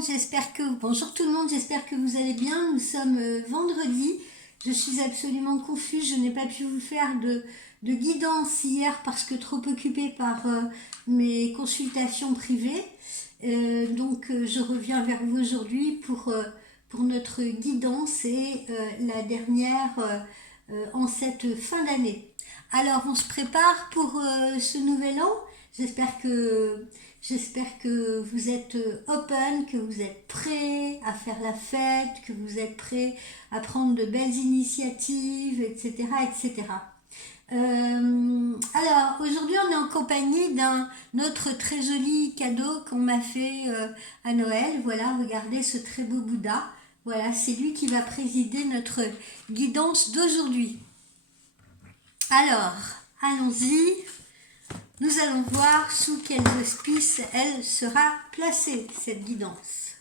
monde, bonjour tout le monde, j'espère que vous allez bien. Nous sommes vendredi. Je suis absolument confuse, je n'ai pas pu vous faire de guidance hier parce que trop occupée par mes consultations privées. Je reviens vers vous aujourd'hui pour notre guidance et la dernière en cette fin d'année. Alors on se prépare pour ce nouvel an. J'espère que vous êtes open, que vous êtes prêts à faire la fête, que vous êtes prêts à prendre de belles initiatives, etc., etc. Alors, aujourd'hui, on est en compagnie d'un autre très joli cadeau qu'on m'a fait à Noël. Voilà, regardez ce très beau Bouddha. Voilà, c'est lui qui va présider notre guidance d'aujourd'hui. Alors, allons-y. Nous allons voir sous quels auspices elle sera placée, cette guidance.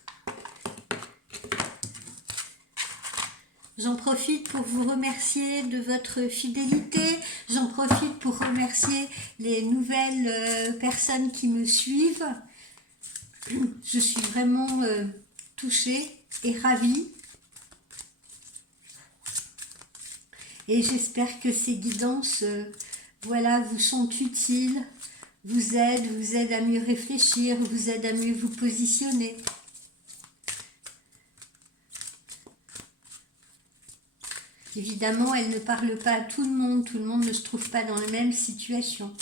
J'en profite pour vous remercier de votre fidélité. J'en profite pour remercier les nouvelles personnes qui me suivent. Je suis vraiment touchée et ravie. Et j'espère que ces guidances vous sont utiles, vous aident à mieux réfléchir, vous aident à mieux vous positionner. Évidemment, elle ne parle pas à tout le monde ne se trouve pas dans la même situation.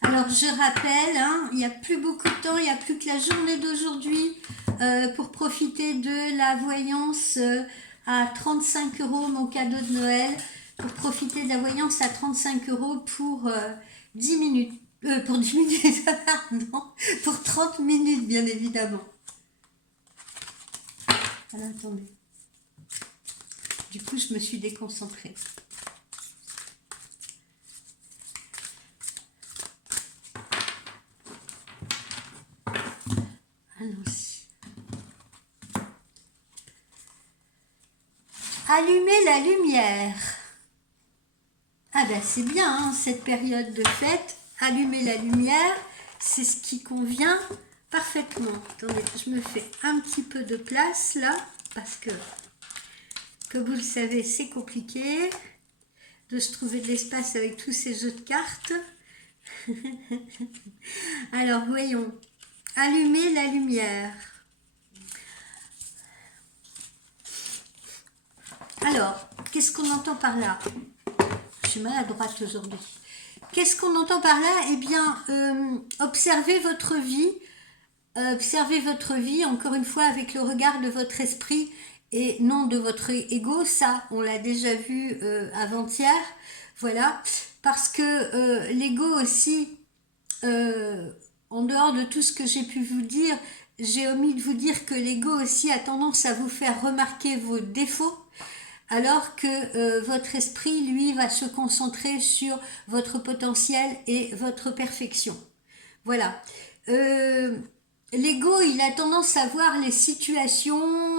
Alors, je rappelle, il n'y a plus beaucoup de temps, il n'y a plus que la journée d'aujourd'hui pour profiter de la voyance à 35 €, mon cadeau de Noël, pour profiter de la voyance à 35 € pour 10 minutes. Pour 10 minutes, non, pour 30 minutes, bien évidemment. Alors, attendez. Du coup, je me suis déconcentrée. Allons-y. Allumer la lumière. Ah ben c'est bien, cette période de fête. Allumer la lumière, c'est ce qui convient parfaitement. Attendez, je me fais un petit peu de place là, parce que, comme vous le savez, c'est compliqué de se trouver de l'espace avec tous ces jeux de cartes. Alors, voyons. Allumer la lumière. Alors, qu'est-ce qu'on entend par là? Je suis maladroite aujourd'hui. Qu'est-ce qu'on entend par là? Eh bien, observez votre vie. Observez votre vie, encore une fois, avec le regard de votre esprit et non de votre ego. Ça, on l'a déjà vu avant-hier. Voilà. Parce que l'ego aussi, en dehors de tout ce que j'ai pu vous dire, j'ai omis de vous dire que l'ego aussi a tendance à vous faire remarquer vos défauts, alors que votre esprit, lui, va se concentrer sur votre potentiel et votre perfection. Voilà. L'ego, il a tendance à voir les situations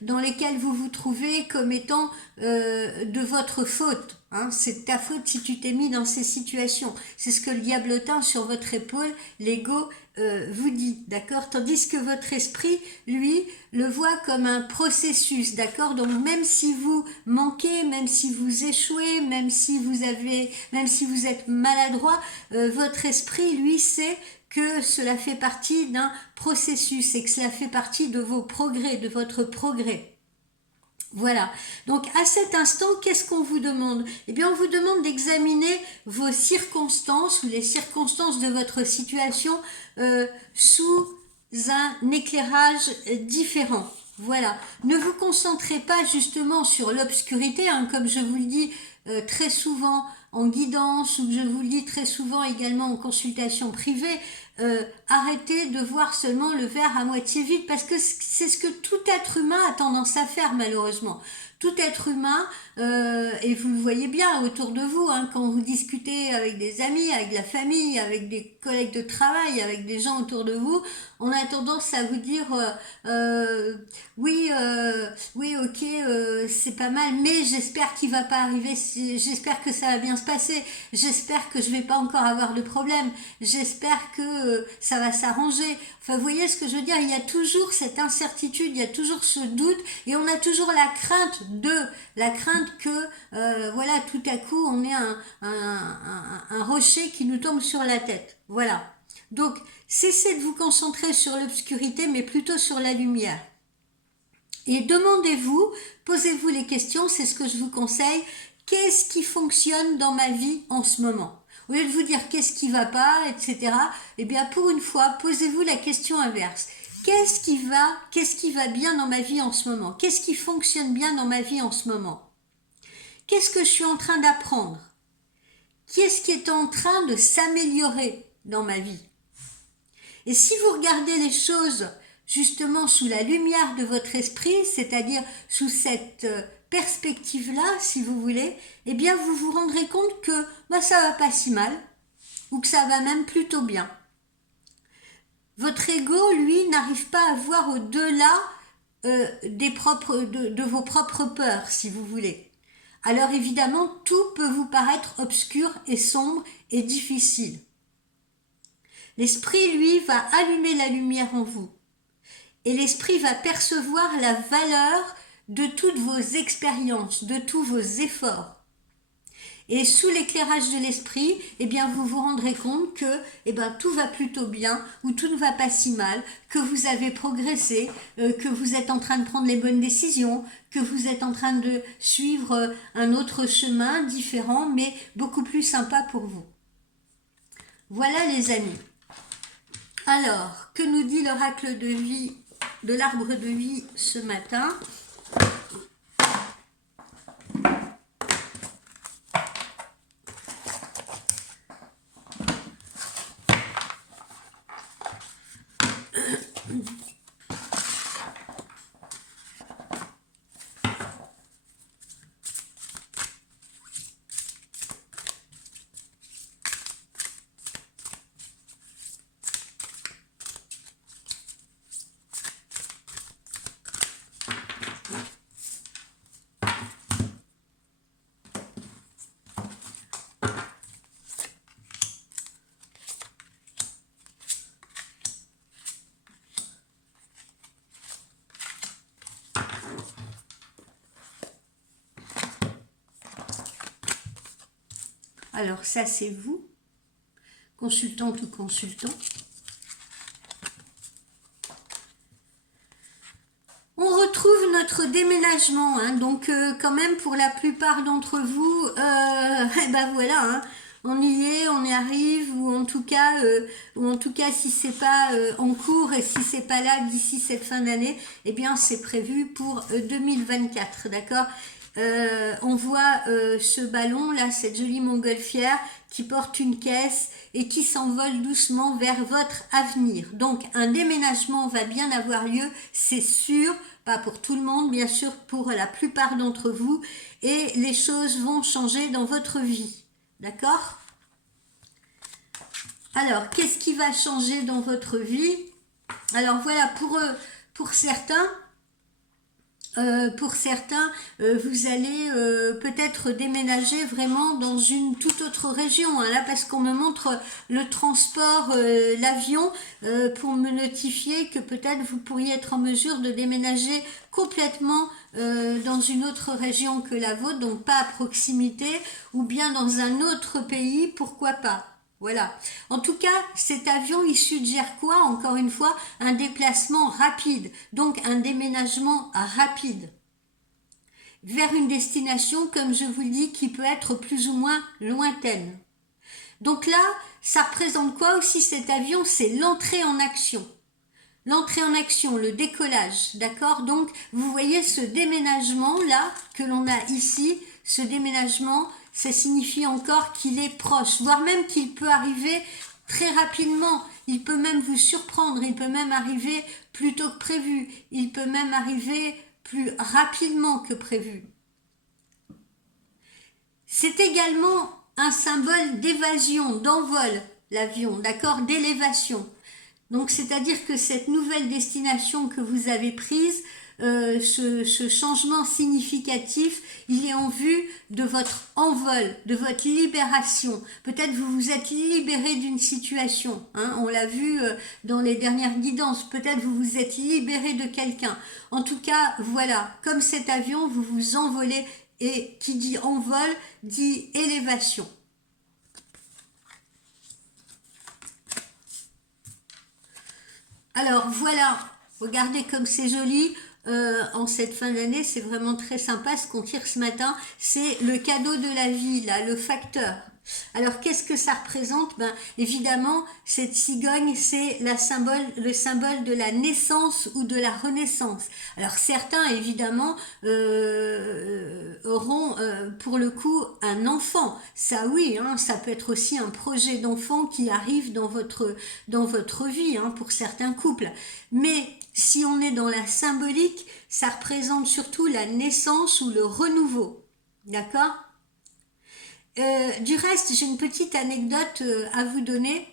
dans lesquelles vous vous trouvez comme étant de votre faute. Hein. C'est de ta faute si tu t'es mis dans ces situations. C'est ce que le diablotin sur votre épaule, l'ego, vous dit, d'accord? Tandis que votre esprit, lui, le voit comme un processus, d'accord? Donc même si vous manquez, même si vous échouez, même si vous êtes maladroit, votre esprit, lui, sait que cela fait partie d'un processus et que cela fait partie de vos progrès, de votre progrès. Voilà. Donc, à cet instant, qu'est-ce qu'on vous demande? Eh bien, on vous demande d'examiner vos circonstances ou les circonstances de votre situation sous un éclairage différent. Voilà. Ne vous concentrez pas justement sur l'obscurité, hein, comme je vous le dis très souvent en guidance ou je vous le dis très souvent également en consultation privée. Arrêtez de voir seulement le verre à moitié vide parce que c'est ce que tout être humain a tendance à faire malheureusement. tout être humain, et vous le voyez bien autour de vous, hein, quand vous discutez avec des amis, avec la famille, avec des collègues de travail, avec des gens autour de vous, on a tendance à vous dire oui, oui, ok, c'est pas mal, mais j'espère qu'il va pas arriver, j'espère que ça va bien se passer, j'espère que je vais pas encore avoir de problème, j'espère que ça va s'arranger. Enfin, vous voyez ce que je veux dire, il y a toujours cette incertitude, il y a toujours ce doute, et on a toujours la crainte que, voilà, tout à coup, on ait un rocher qui nous tombe sur la tête. Voilà. Donc, cessez de vous concentrer sur l'obscurité, mais plutôt sur la lumière. Et demandez-vous, posez-vous les questions, c'est ce que je vous conseille. Qu'est-ce qui fonctionne dans ma vie en ce moment? Au lieu de vous dire qu'est-ce qui va pas, etc., eh bien, pour une fois, posez-vous la question inverse. Qu'est-ce qui va bien dans ma vie en ce moment? Qu'est-ce qui fonctionne bien dans ma vie en ce moment? Qu'est-ce que je suis en train d'apprendre? Qu'est-ce qui est en train de s'améliorer dans ma vie? Et si vous regardez les choses justement sous la lumière de votre esprit, c'est-à-dire sous cette perspective-là, si vous voulez, eh bien vous vous rendrez compte que ça va pas si mal, ou que ça va même plutôt bien. Votre ego, lui, n'arrive pas à voir au-delà de vos propres peurs, si vous voulez. Alors évidemment, tout peut vous paraître obscur et sombre et difficile. L'esprit, lui, va allumer la lumière en vous. Et l'esprit va percevoir la valeur de toutes vos expériences, de tous vos efforts. Et sous l'éclairage de l'esprit, eh bien, vous vous rendrez compte que tout va plutôt bien, ou tout ne va pas si mal, que vous avez progressé, que vous êtes en train de prendre les bonnes décisions, que vous êtes en train de suivre un autre chemin différent, mais beaucoup plus sympa pour vous. Voilà les amis. Alors, que nous dit l'oracle de vie, de l'arbre de vie ce matin? Alors ça c'est vous, consultante ou consultant. On retrouve notre déménagement, hein, donc quand même pour la plupart d'entre vous, voilà, hein, on y est, on y arrive, ou en tout cas si c'est pas en cours et si c'est pas là d'ici cette fin d'année, eh bien c'est prévu pour 2024, d'accord. On voit ce ballon là, cette jolie montgolfière qui porte une caisse et qui s'envole doucement vers votre avenir. Donc un déménagement va bien avoir lieu, c'est sûr, pas pour tout le monde, bien sûr pour la plupart d'entre vous, et les choses vont changer dans votre vie, d'accord? Alors, qu'est-ce qui va changer dans votre vie? Alors voilà, pour certains, vous allez peut-être déménager vraiment dans une toute autre région, hein, là parce qu'on me montre le transport, l'avion, pour me notifier que peut-être vous pourriez être en mesure de déménager complètement dans une autre région que la vôtre, donc pas à proximité, ou bien dans un autre pays, pourquoi pas. Voilà. En tout cas, cet avion, il suggère quoi? Encore une fois, un déplacement rapide, donc un déménagement rapide vers une destination, comme je vous le dis, qui peut être plus ou moins lointaine. Donc là, ça représente quoi aussi cet avion? C'est l'entrée en action. L'entrée en action, le décollage, d'accord? Donc, vous voyez ce déménagement-là que l'on a ici, ce déménagement, ça signifie encore qu'il est proche, voire même qu'il peut arriver très rapidement. Il peut même vous surprendre, il peut même arriver plus tôt que prévu, il peut même arriver plus rapidement que prévu. C'est également un symbole d'évasion, d'envol, l'avion, d'accord, d'élévation. Donc, c'est-à-dire que cette nouvelle destination que vous avez prise, ce changement significatif, il est en vue de votre envol, de votre libération. Peut-être vous vous êtes libéré d'une situation, hein, on l'a vu dans les dernières guidances, peut-être vous vous êtes libéré de quelqu'un. En tout cas, voilà, comme cet avion, vous vous envolez, et qui dit envol, dit élévation. Alors voilà, regardez comme c'est joli. En cette fin d'année, c'est vraiment très sympa. Ce qu'on tire ce matin, c'est le cadeau de la vie, là, le facteur. Alors qu'est-ce que ça représente? Ben, évidemment, cette cigogne, c'est le symbole de la naissance ou de la renaissance. Alors certains, évidemment, auront pour le coup un enfant. Ça oui, hein, ça peut être aussi un projet d'enfant qui arrive dans votre vie, hein, pour certains couples. Mais si on est dans la symbolique, ça représente surtout la naissance ou le renouveau. D'accord? Du reste, j'ai une petite anecdote à vous donner.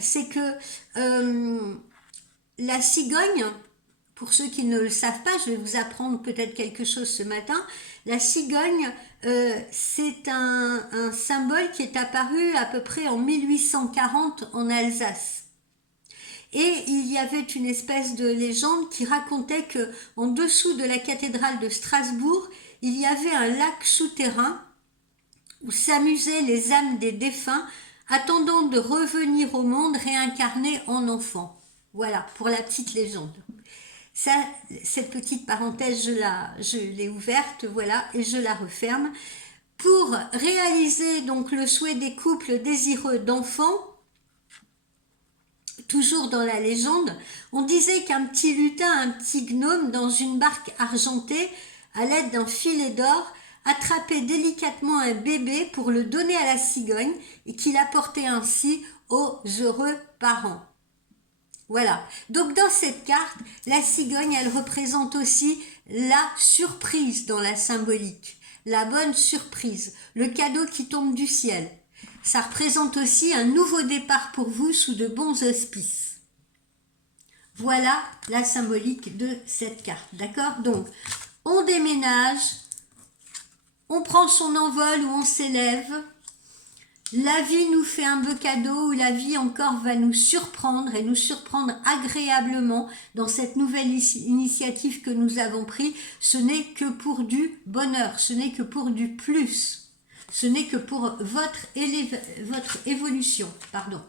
C'est que la cigogne, pour ceux qui ne le savent pas, je vais vous apprendre peut-être quelque chose ce matin. La cigogne, c'est un symbole qui est apparu à peu près en 1840 en Alsace. Et il y avait une espèce de légende qui racontait que en dessous de la cathédrale de Strasbourg, il y avait un lac souterrain où s'amusaient les âmes des défunts attendant de revenir au monde réincarnés en enfants. Voilà, pour la petite légende. Ça, cette petite parenthèse, je l'ai ouverte, voilà, et je la referme. Pour réaliser donc le souhait des couples désireux d'enfants, toujours dans la légende, on disait qu'un petit lutin, un petit gnome dans une barque argentée, à l'aide d'un filet d'or, attrapait délicatement un bébé pour le donner à la cigogne et qu'il apportait ainsi aux heureux parents. Voilà. Donc dans cette carte, la cigogne, elle représente aussi la surprise dans la symbolique, la bonne surprise, le cadeau qui tombe du ciel. Ça représente aussi un nouveau départ pour vous sous de bons auspices. Voilà la symbolique de cette carte, d'accord? Donc, on déménage, on prend son envol ou on s'élève. La vie nous fait un beau cadeau, ou la vie encore va nous surprendre et nous surprendre agréablement dans cette nouvelle initiative que nous avons prise. Ce n'est que pour du bonheur, ce n'est que pour du plus. Ce n'est que pour votre évolution, pardon.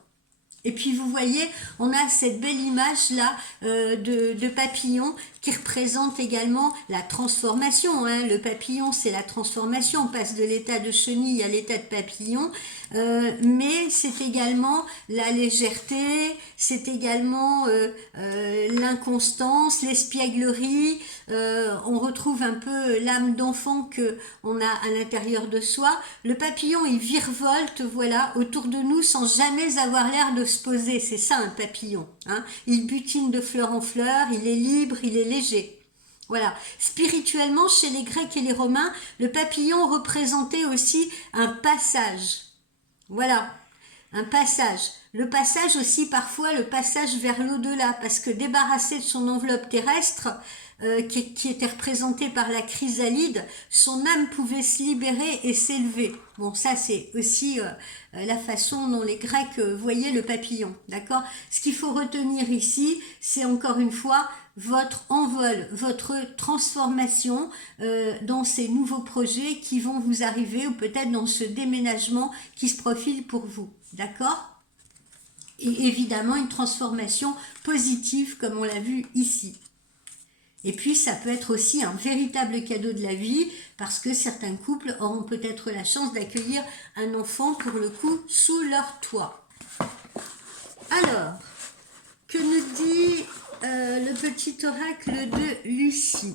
Et puis vous voyez, on a cette belle image là de papillon qui représente également la transformation. Hein. Le papillon, c'est la transformation. On passe de l'état de chenille à l'état de papillon. Mais c'est également la légèreté, c'est également l'inconstance, l'espièglerie. On retrouve un peu l'âme d'enfant que on a à l'intérieur de soi. Le papillon, il virevolte, voilà, autour de nous sans jamais avoir l'air de se poser. C'est ça un papillon. Hein. Il butine de fleur en fleur, il est libre, il est léger. Voilà. Spirituellement, chez les Grecs et les Romains, le papillon représentait aussi un passage. Voilà, un passage. Le passage aussi, parfois, le passage vers l'au-delà, parce que débarrassé de son enveloppe terrestre, qui était représentée par la chrysalide, son âme pouvait se libérer et s'élever. Bon, ça, c'est aussi la façon dont les Grecs voyaient le papillon, d'accord? Ce qu'il faut retenir ici, c'est encore une fois votre envol, votre transformation dans ces nouveaux projets qui vont vous arriver, ou peut-être dans ce déménagement qui se profile pour vous, d'accord? Et évidemment une transformation positive comme on l'a vu ici. Et puis ça peut être aussi un véritable cadeau de la vie parce que certains couples auront peut-être la chance d'accueillir un enfant pour le coup sous leur toit. Alors, que nous dit le petit oracle de Lucie?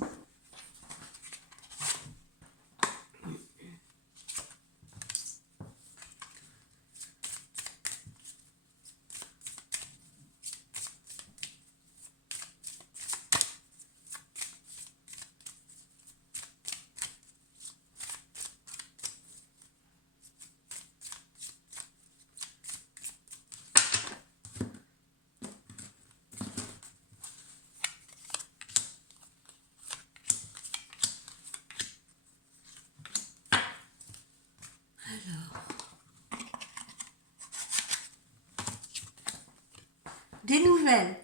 nouvelles.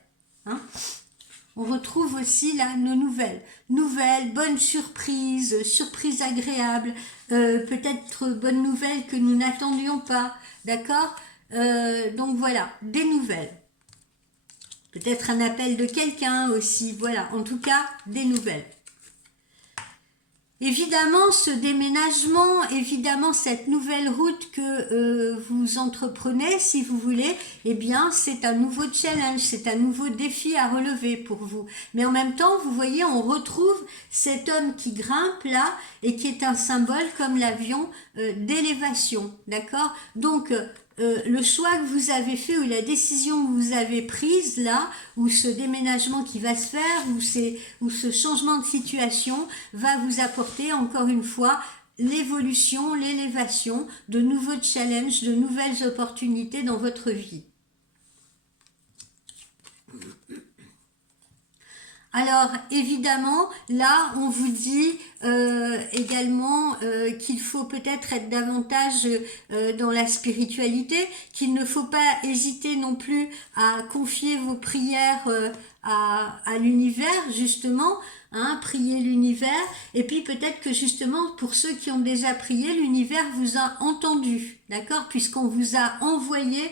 Hein. On retrouve aussi là nos nouvelles. Nouvelles, bonnes surprises, surprises agréables, peut-être bonnes nouvelles que nous n'attendions pas. D'accord. Donc voilà, des nouvelles. Peut-être un appel de quelqu'un aussi. Voilà, en tout cas, des nouvelles. Évidemment, ce déménagement, évidemment, cette nouvelle route que vous entreprenez, si vous voulez, eh bien, c'est un nouveau challenge, c'est un nouveau défi à relever pour vous. Mais en même temps, vous voyez, on retrouve cet homme qui grimpe là et qui est un symbole comme l'avion d'élévation, d'accord? Donc, le choix que vous avez fait ou la décision que vous avez prise là, ou ce déménagement qui va se faire, ou ce changement de situation va vous apporter encore une fois l'évolution, l'élévation, de nouveaux challenges, de nouvelles opportunités dans votre vie. Alors, évidemment, là, on vous dit également qu'il faut peut-être être davantage dans la spiritualité, qu'il ne faut pas hésiter non plus à confier vos prières à l'univers, justement, hein, prier l'univers, et puis peut-être que justement, pour ceux qui ont déjà prié, l'univers vous a entendu, d'accord, puisqu'on vous a envoyé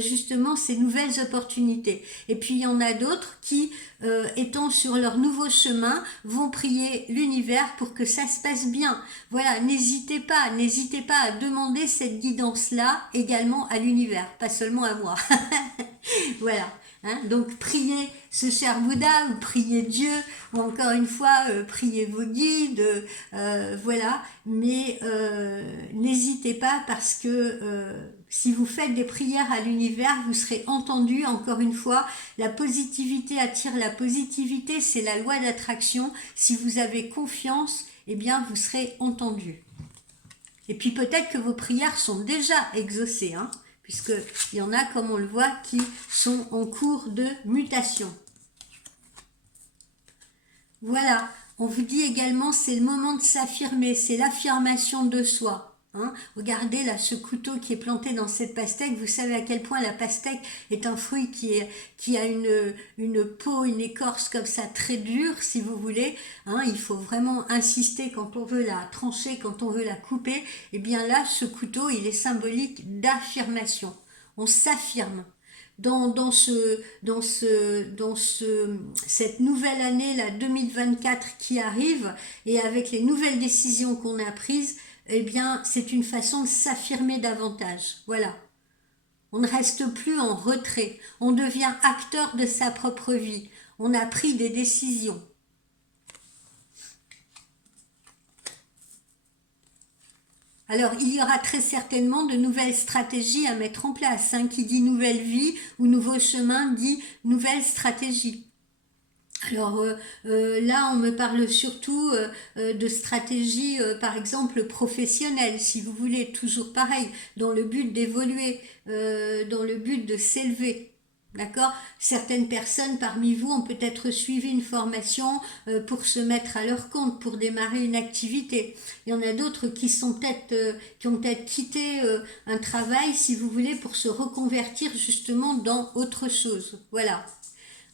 justement ces nouvelles opportunités. Et puis il y en a d'autres qui, étant sur leur nouveau chemin, vont prier l'univers pour que ça se passe bien. Voilà, n'hésitez pas à demander cette guidance-là également à l'univers, pas seulement à moi. Voilà. Hein, donc priez ce cher Bouddha ou priez Dieu ou encore une fois priez vos guides, voilà, mais n'hésitez pas parce que si vous faites des prières à l'univers, vous serez entendu. Encore une fois, la positivité attire la positivité, c'est la loi d'attraction. Si vous avez confiance, eh bien vous serez entendu. Et puis peut-être que vos prières sont déjà exaucées, hein, puisqu'il y en a, comme on le voit, qui sont en cours de mutation. Voilà, on vous dit également, c'est le moment de s'affirmer, c'est l'affirmation de soi. Hein. Regardez là ce couteau qui est planté dans cette pastèque, vous savez à quel point la pastèque est un fruit qui a une peau, une écorce comme ça très dure si vous voulez. Hein. Il faut vraiment insister quand on veut la trancher, quand on veut la couper. Et bien là, ce couteau, il est symbolique d'affirmation. On s'affirme. Cette nouvelle année, la 2024 qui arrive, et avec les nouvelles décisions qu'on a prises, eh bien, c'est une façon de s'affirmer davantage. Voilà. On ne reste plus en retrait. On devient acteur de sa propre vie. On a pris des décisions. Alors, il y aura très certainement de nouvelles stratégies à mettre en place. Hein. Qui dit nouvelle vie ou nouveau chemin dit nouvelle stratégie. Alors là, on me parle surtout de stratégie, par exemple, professionnelle, si vous voulez, toujours pareil, dans le but d'évoluer, dans le but de s'élever. D'accord? Certaines personnes parmi vous ont peut-être suivi une formation pour se mettre à leur compte, pour démarrer une activité. Il y en a d'autres qui qui ont peut-être quitté un travail, si vous voulez, pour se reconvertir justement dans autre chose. Voilà.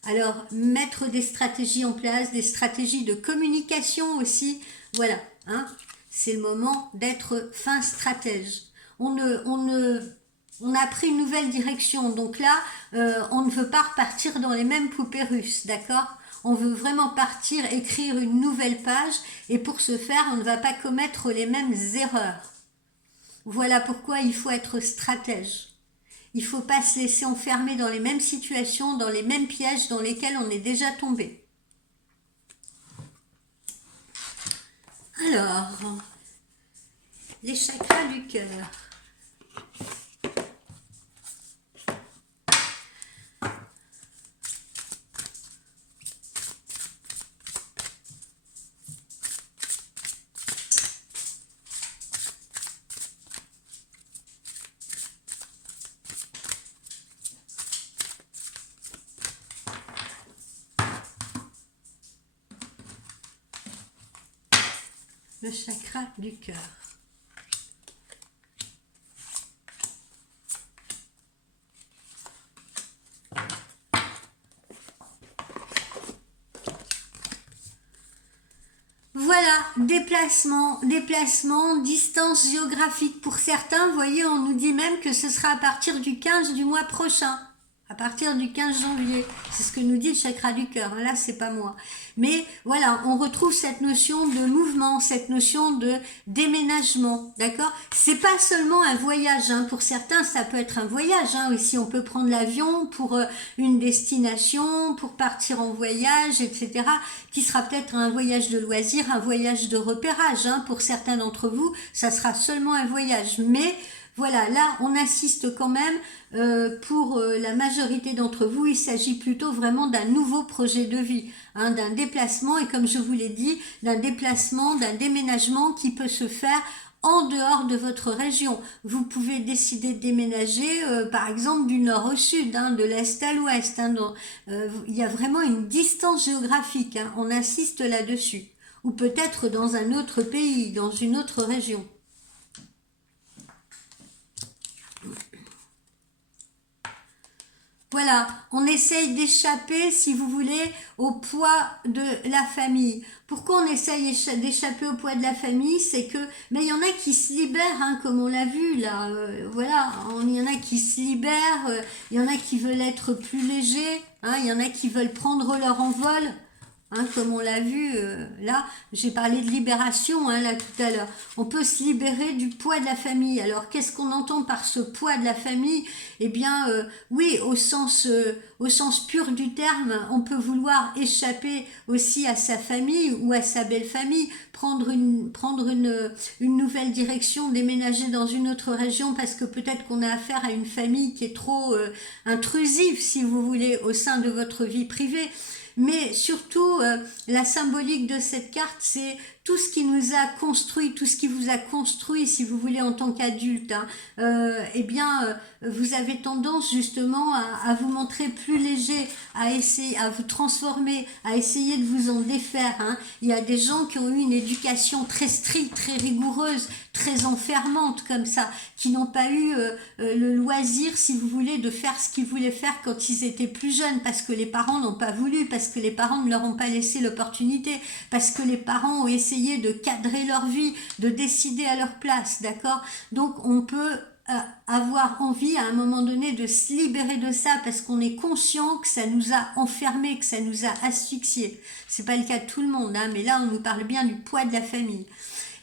Alors, mettre des stratégies en place, des stratégies de communication aussi, voilà, hein, c'est le moment d'être fin stratège. On a pris une nouvelle direction, donc là, on ne veut pas repartir dans les mêmes poupées russes, d'accord? On veut vraiment partir, écrire une nouvelle page, et pour ce faire, on ne va pas commettre les mêmes erreurs. Voilà pourquoi il faut être stratège. Il ne faut pas se laisser enfermer dans les mêmes situations, dans les mêmes pièges dans lesquels on est déjà tombé. Alors, les chakras du cœur. Le chakra du cœur. Voilà, déplacement, distance géographique. Pour certains, vous voyez, on nous dit même que ce sera à partir du 15 du mois prochain. À partir du 15 janvier. C'est ce que nous dit le chakra du cœur. Là, c'est pas moi. Mais voilà, on retrouve cette notion de mouvement, cette notion de déménagement. D'accord? C'est pas seulement un voyage. Hein. Pour certains, ça peut être un voyage. Hein. Aussi, on peut prendre l'avion pour une destination, pour partir en voyage, etc. Qui sera peut-être un voyage de loisir, un voyage de repérage. Hein. Pour certains d'entre vous, ça sera seulement un voyage. Mais voilà, là, on insiste quand même, pour la majorité d'entre vous, il s'agit plutôt vraiment d'un nouveau projet de vie, hein, d'un déplacement, et comme je vous l'ai dit, d'un déplacement, d'un déménagement qui peut se faire en dehors de votre région. Vous pouvez décider de déménager, par exemple, du nord au sud, hein, de l'est à l'ouest. Hein, il y a vraiment une distance géographique, hein, on insiste là-dessus. Ou peut-être dans un autre pays, dans une autre région. Voilà, on essaye d'échapper, si vous voulez, au poids de la famille. Pourquoi on essaye d'échapper au poids de la famille? C'est que, mais il y en a qui se libèrent, hein, comme on l'a vu là. Voilà, il y en a qui se libèrent, il y en a qui veulent être plus légers, hein, il y en a qui veulent prendre leur envol. Hein, comme on l'a vu là, j'ai parlé de libération hein, là tout à l'heure. On peut se libérer du poids de la famille. Alors qu'est-ce qu'on entend par ce poids de la famille? Eh bien oui, au sens pur du terme, on peut vouloir échapper aussi à sa famille ou à sa belle famille, prendre une nouvelle direction, déménager dans une autre région parce que peut-être qu'on a affaire à une famille qui est trop intrusive, si vous voulez, au sein de votre vie privée. Mais surtout, la symbolique de cette carte, c'est tout ce qui nous a construit, tout ce qui vous a construit, si vous voulez, en tant qu'adulte. Hein, eh bien, vous avez tendance justement à vous montrer plus léger, à essayer, à vous transformer, à essayer de vous en défaire. Hein. Il y a des gens qui ont eu une éducation très stricte, très rigoureuse, très enfermante comme ça, qui n'ont pas eu le loisir, si vous voulez, de faire ce qu'ils voulaient faire quand ils étaient plus jeunes, parce que les parents n'ont pas voulu, parce que les parents ne leur ont pas laissé l'opportunité, parce que les parents ont essayé de cadrer leur vie, de décider à leur place, d'accord? Donc on peut avoir envie à un moment donné de se libérer de ça parce qu'on est conscient que ça nous a enfermés, que ça nous a asphyxiés. C'est pas le cas de tout le monde, hein, mais là on nous parle bien du poids de la famille.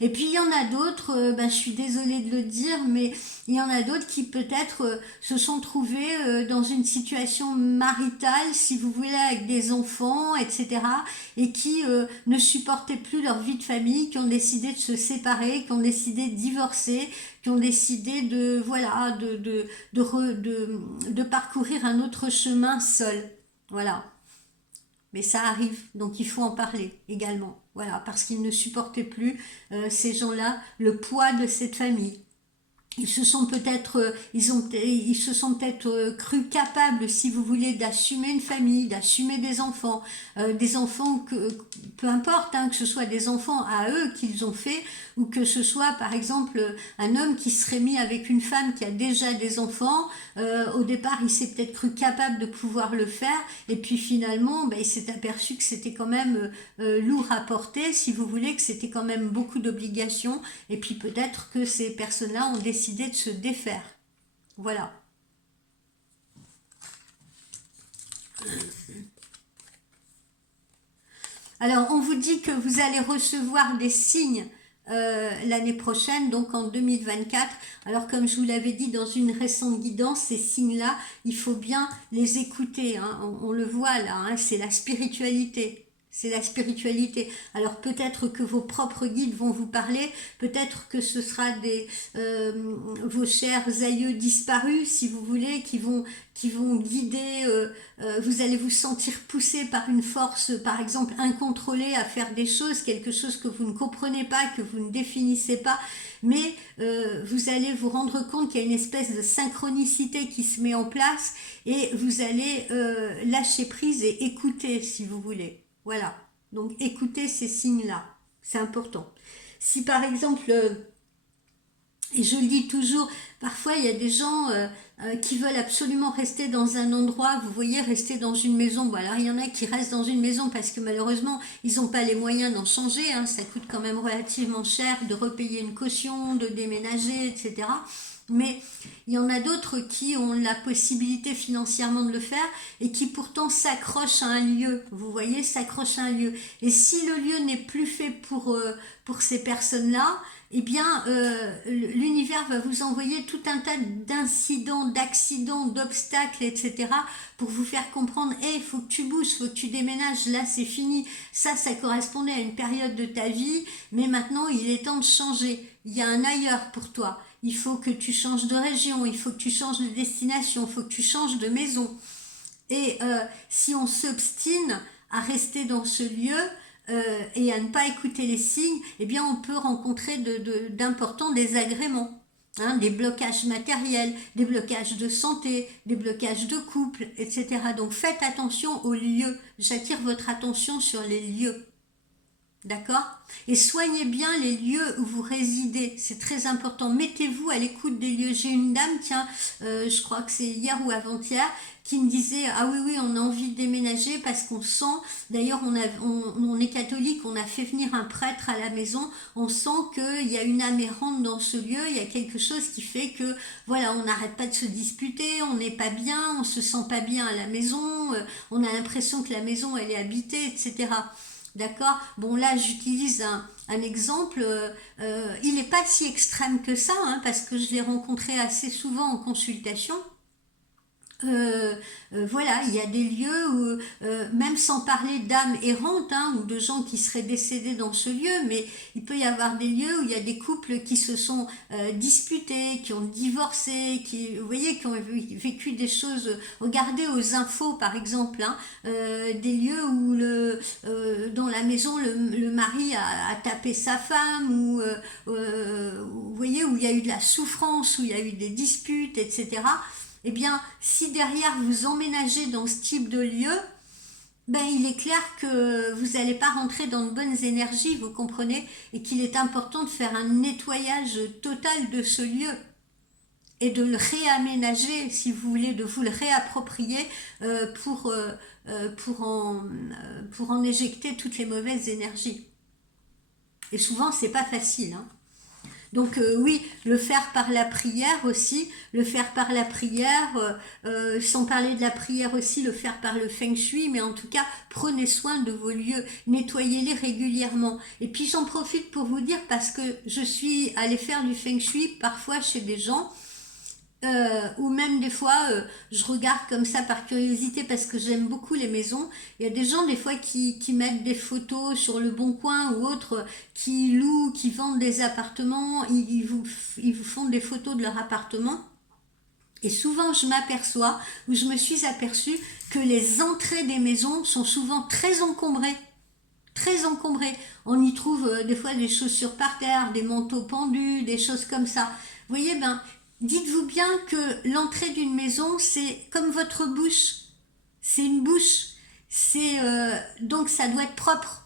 Et puis il y en a d'autres, je suis désolée de le dire, mais il y en a d'autres qui peut-être se sont trouvés dans une situation maritale, si vous voulez, avec des enfants, etc. Et qui ne supportaient plus leur vie de famille, qui ont décidé de se séparer, qui ont décidé de divorcer, qui ont décidé de, voilà, de parcourir un autre chemin seul. Voilà. Mais ça arrive, donc il faut en parler également. Voilà, parce qu'ils ne supportaient plus, ces gens-là, le poids de cette famille. Ils se sont peut-être, ils se sont peut-être crus capables, si vous voulez, d'assumer une famille, d'assumer des enfants que, peu importe, hein, que ce soit des enfants à eux qu'ils ont fait, ou que ce soit, par exemple, un homme qui serait mis avec une femme qui a déjà des enfants. Au départ, il s'est peut-être cru capable de pouvoir le faire, et puis finalement, il s'est aperçu que c'était quand même lourd à porter, si vous voulez, que c'était quand même beaucoup d'obligations, et puis peut-être que ces personnes-là ont décidé de se défaire. Voilà. Alors, on vous dit que vous allez recevoir des signes l'année prochaine, donc en 2024. Alors, comme je vous l'avais dit dans une récente guidance, ces signes-là, il faut bien les écouter. Hein. On le voit là, hein, c'est la spiritualité. C'est la spiritualité. Alors peut-être que vos propres guides vont vous parler, peut-être que ce sera vos chers aïeux disparus, si vous voulez, qui vont guider, vous allez vous sentir poussé par une force, par exemple, incontrôlée à faire des choses, quelque chose que vous ne comprenez pas, que vous ne définissez pas, mais vous allez vous rendre compte qu'il y a une espèce de synchronicité qui se met en place et vous allez lâcher prise et écouter, si vous voulez. Voilà, donc écoutez ces signes-là, c'est important. Si par exemple, Et je le dis toujours, parfois il y a des gens qui veulent absolument rester dans un endroit, vous voyez, rester dans une maison. Bon, alors il y en a qui restent dans une maison parce que malheureusement, ils n'ont pas les moyens d'en changer, hein. Ça coûte quand même relativement cher de repayer une caution, de déménager, etc. Mais il y en a d'autres qui ont la possibilité financièrement de le faire et qui pourtant s'accrochent à un lieu, vous voyez, s'accrochent à un lieu. Et si le lieu n'est plus fait pour ces personnes-là, eh bien, l'univers va vous envoyer tout un tas d'incidents, d'accidents, d'obstacles, etc. pour vous faire comprendre, hey, il faut que tu bouges, il faut que tu déménages, là c'est fini. Ça correspondait à une période de ta vie, mais maintenant il est temps de changer. Il y a un ailleurs pour toi. Il faut que tu changes de région, il faut que tu changes de destination, il faut que tu changes de maison. Et si on s'obstine à rester dans ce lieu et à ne pas écouter les signes, eh bien on peut rencontrer d'importants désagréments. Hein, des blocages matériels, des blocages de santé, des blocages de couple, etc. Donc faites attention aux lieux. J'attire votre attention sur les lieux. D'accord? Et soignez bien les lieux où vous résidez, c'est très important. Mettez-vous à l'écoute des lieux. J'ai une dame, tiens, je crois que c'est hier ou avant-hier, qui me disait, ah oui, oui, on a envie de déménager parce qu'on sent, d'ailleurs on est catholique, on a fait venir un prêtre à la maison, on sent qu'il y a une âme errante dans ce lieu, il y a quelque chose qui fait que, voilà, on n'arrête pas de se disputer, on n'est pas bien, on se sent pas bien à la maison, on a l'impression que la maison elle est habitée, etc. D'accord? Bon, là, j'utilise un exemple. Il n'est pas si extrême que ça, hein, parce que je l'ai rencontré assez souvent en consultation. Voilà, il y a des lieux où, même sans parler d'âmes errantes, hein, ou de gens qui seraient décédés dans ce lieu, mais il peut y avoir des lieux où il y a des couples qui se sont disputés, qui ont divorcé, qui, vous voyez, qui ont vécu des choses. Regardez aux infos, par exemple, hein, des lieux où dans la maison, le mari a tapé sa femme, ou vous voyez, où il y a eu de la souffrance, où il y a eu des disputes, etc. Eh bien, si derrière vous emménagez dans ce type de lieu, ben il est clair que vous n'allez pas rentrer dans de bonnes énergies, vous comprenez, et qu'il est important de faire un nettoyage total de ce lieu et de le réaménager, si vous voulez, de vous le réapproprier pour en éjecter toutes les mauvaises énergies. Et souvent, c'est pas facile, hein. Donc oui, le faire par la prière aussi, le faire par la prière, sans parler de la prière aussi, le faire par le feng shui, mais en tout cas, prenez soin de vos lieux, nettoyez-les régulièrement. Et puis j'en profite pour vous dire, parce que je suis allée faire du feng shui parfois chez des gens, ou même des fois, je regarde comme ça par curiosité parce que j'aime beaucoup les maisons. Il y a des gens des fois qui mettent des photos sur le Bon Coin ou autres, qui louent, qui vendent des appartements, ils vous font des photos de leur appartement. Et souvent, je m'aperçois, ou je me suis aperçue, que les entrées des maisons sont souvent très encombrées. Très encombrées. On y trouve des fois des chaussures par terre, des manteaux pendus, des choses comme ça. Vous voyez, ben, dites-vous bien que l'entrée d'une maison, c'est comme votre bouche. C'est une bouche. Donc ça doit être propre.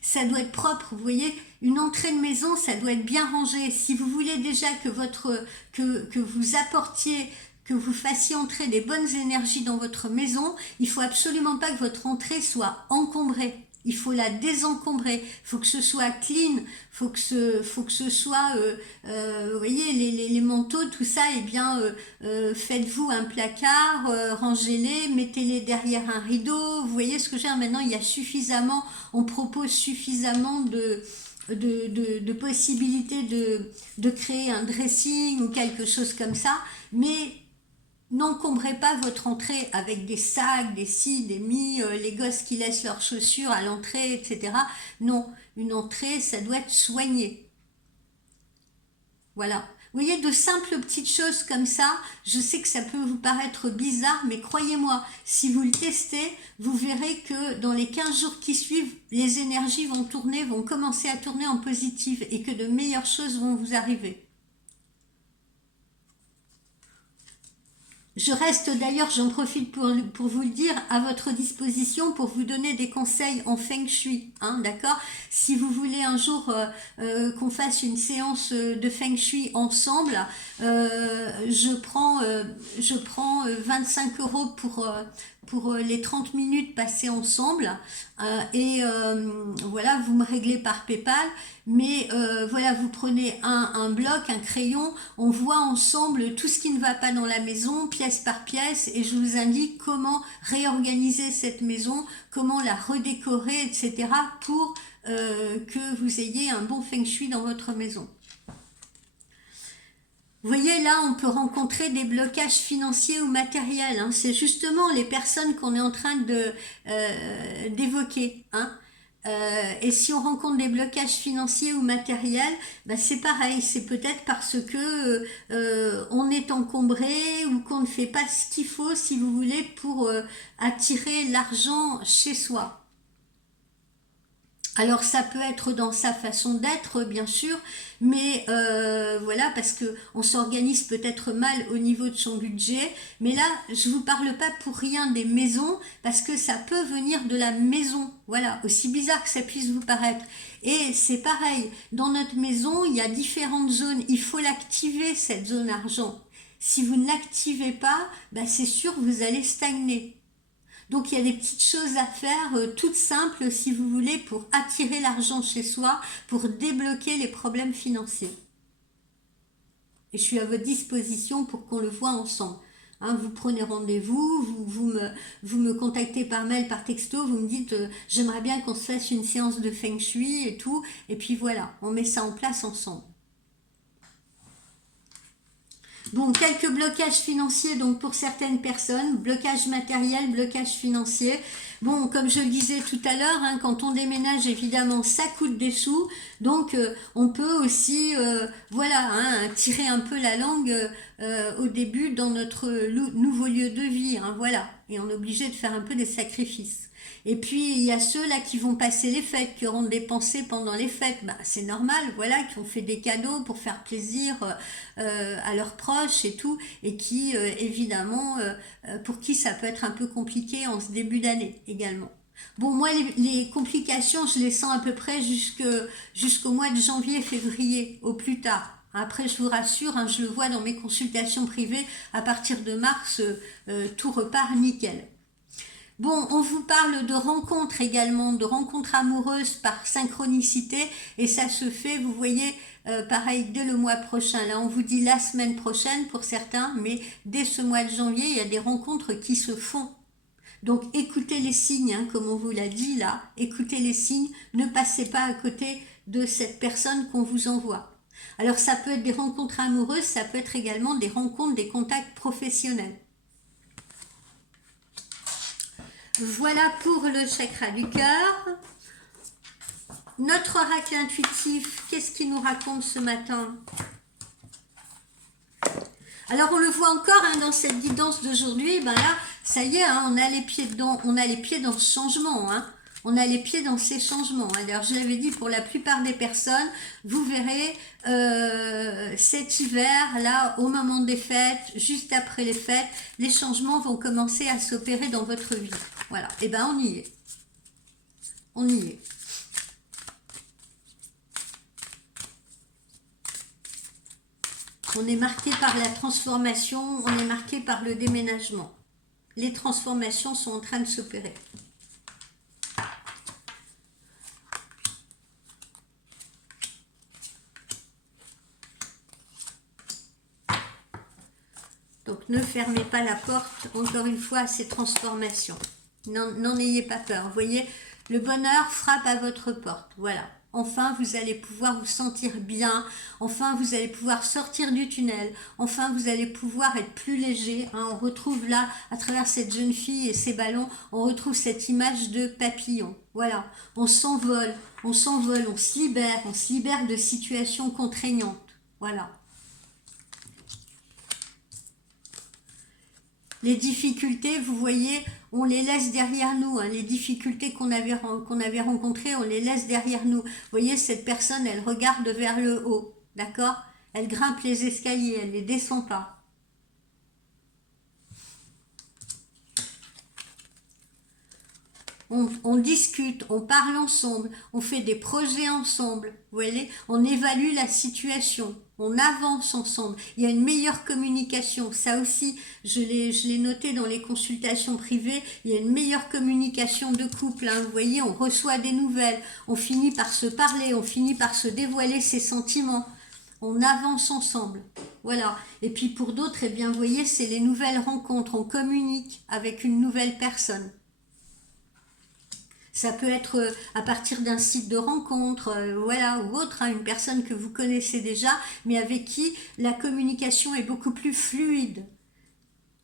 Ça doit être propre, vous voyez. Une entrée de maison, ça doit être bien rangé. Si vous voulez déjà que vous apportiez, que vous fassiez entrer des bonnes énergies dans votre maison, il faut absolument pas que votre entrée soit encombrée. Il faut la désencombrer, il faut que ce soit clean, faut que ce soit, vous voyez, les manteaux, tout ça, eh bien, faites-vous un placard, rangez-les, mettez-les derrière un rideau, vous voyez ce que j'ai maintenant, il y a suffisamment, on propose suffisamment de possibilités de créer un dressing ou quelque chose comme ça, mais n'encombrez pas votre entrée avec des sacs, des ci, des mi, les gosses qui laissent leurs chaussures à l'entrée, etc. Non, une entrée, ça doit être soigné. Voilà. Vous voyez, de simples petites choses comme ça, je sais que ça peut vous paraître bizarre, mais croyez-moi, si vous le testez, vous verrez que dans les 15 jours qui suivent, les énergies vont tourner, vont commencer à tourner en positif et que de meilleures choses vont vous arriver. Je reste d'ailleurs, j'en profite pour vous le dire, à votre disposition pour vous donner des conseils en Feng Shui, hein, d'accord? Si vous voulez un jour qu'on fasse une séance de Feng Shui ensemble, je prends 25 euros pour les 30 minutes passées ensemble. Et voilà, vous me réglez par PayPal. Mais voilà, vous prenez un bloc, un crayon, on voit ensemble tout ce qui ne va pas dans la maison, pièce par pièce, et je vous indique comment réorganiser cette maison, comment la redécorer, etc. pour que vous ayez un bon feng shui dans votre maison. Vous voyez, là, on peut rencontrer des blocages financiers ou matériels, hein. C'est justement les personnes qu'on est en train d'évoquer, hein. Et si on rencontre des blocages financiers ou matériels, bah c'est pareil, c'est peut-être parce que on est encombré ou qu'on ne fait pas ce qu'il faut, si vous voulez, pour attirer l'argent chez soi. Alors ça peut être dans sa façon d'être, bien sûr, mais voilà, parce que on s'organise peut-être mal au niveau de son budget. Mais là, je vous parle pas pour rien des maisons, parce que ça peut venir de la maison. Voilà, aussi bizarre que ça puisse vous paraître. Et c'est pareil, dans notre maison, il y a différentes zones. Il faut l'activer, cette zone argent. Si vous ne l'activez pas, bah c'est sûr que vous allez stagner. Donc il y a des petites choses à faire, toutes simples si vous voulez, pour attirer l'argent chez soi, pour débloquer les problèmes financiers. Et je suis à votre disposition pour qu'on le voit ensemble. Hein, vous prenez rendez-vous, vous me contactez par mail, par texto, vous me dites j'aimerais bien qu'on se fasse une séance de Feng Shui et tout. Et puis voilà, on met ça en place ensemble. Bon, quelques blocages financiers donc pour certaines personnes, blocage matériel, blocage financier. Bon, comme je le disais tout à l'heure, hein, quand on déménage, évidemment, ça coûte des sous. Donc, on peut aussi, voilà, hein, tirer un peu la langue au début dans notre nouveau lieu de vie. Hein, voilà, et on est obligé de faire un peu des sacrifices. Et puis, il y a ceux-là qui vont passer les fêtes, qui auront dépensé pendant les fêtes. Ben, c'est normal, voilà, qui ont fait des cadeaux pour faire plaisir à leurs proches et tout. Et qui, évidemment, pour qui ça peut être un peu compliqué en ce début d'année également. Bon, moi, les complications, je les sens à peu près jusqu'au mois de janvier, février, au plus tard. Après, je vous rassure, hein, je le vois dans mes consultations privées, à partir de mars, tout repart nickel. Bon, on vous parle de rencontres également, de rencontres amoureuses par synchronicité, et ça se fait, vous voyez, pareil, dès le mois prochain. Là, on vous dit la semaine prochaine pour certains, mais dès ce mois de janvier, il y a des rencontres qui se font. Donc, écoutez les signes, hein, comme on vous l'a dit là, écoutez les signes, ne passez pas à côté de cette personne qu'on vous envoie. Alors, ça peut être des rencontres amoureuses, ça peut être également des rencontres, des contacts professionnels. Voilà pour le chakra du cœur. Notre oracle intuitif, qu'est-ce qu'il nous raconte ce matin? Alors on le voit encore hein, dans cette guidance d'aujourd'hui, ben là, ça y est, hein, on a les pieds dedans, on a les pieds dans ce changement, hein. On a les pieds dans ces changements. Alors je l'avais dit pour la plupart des personnes, vous verrez cet hiver, là, au moment des fêtes, juste après les fêtes, les changements vont commencer à s'opérer dans votre vie. Voilà, et ben on y est. On y est. On est marqué par la transformation, on est marqué par le déménagement. Les transformations sont en train de s'opérer. Donc ne fermez pas la porte, encore une fois, à ces transformations. N'en ayez pas peur. Vous voyez, le bonheur frappe à votre porte. Voilà. Enfin, vous allez pouvoir vous sentir bien. Enfin, vous allez pouvoir sortir du tunnel. Enfin, vous allez pouvoir être plus léger. Hein. On retrouve là, à travers cette jeune fille et ses ballons, on retrouve cette image de papillon. Voilà. On s'envole, on se libère de situations contraignantes. Voilà. Les difficultés, vous voyez, on les laisse derrière nous. Hein. Les difficultés qu'on avait rencontrées, on les laisse derrière nous. Vous voyez, cette personne, elle regarde vers le haut. D'accord? Elle grimpe les escaliers, elle ne les descend pas. on discute, on parle ensemble, on fait des projets ensemble, vous voyez, on évalue la situation, on avance ensemble, il y a une meilleure communication, ça aussi, je l'ai noté dans les consultations privées, il y a une meilleure communication de couple, hein, vous voyez, on reçoit des nouvelles, on finit par se parler, on finit par se dévoiler ses sentiments, on avance ensemble, voilà. Et puis pour d'autres, eh bien, vous voyez, c'est les nouvelles rencontres, on communique avec une nouvelle personne. Ça peut être à partir d'un site de rencontre, voilà, ou autre, hein, une personne que vous connaissez déjà, mais avec qui la communication est beaucoup plus fluide.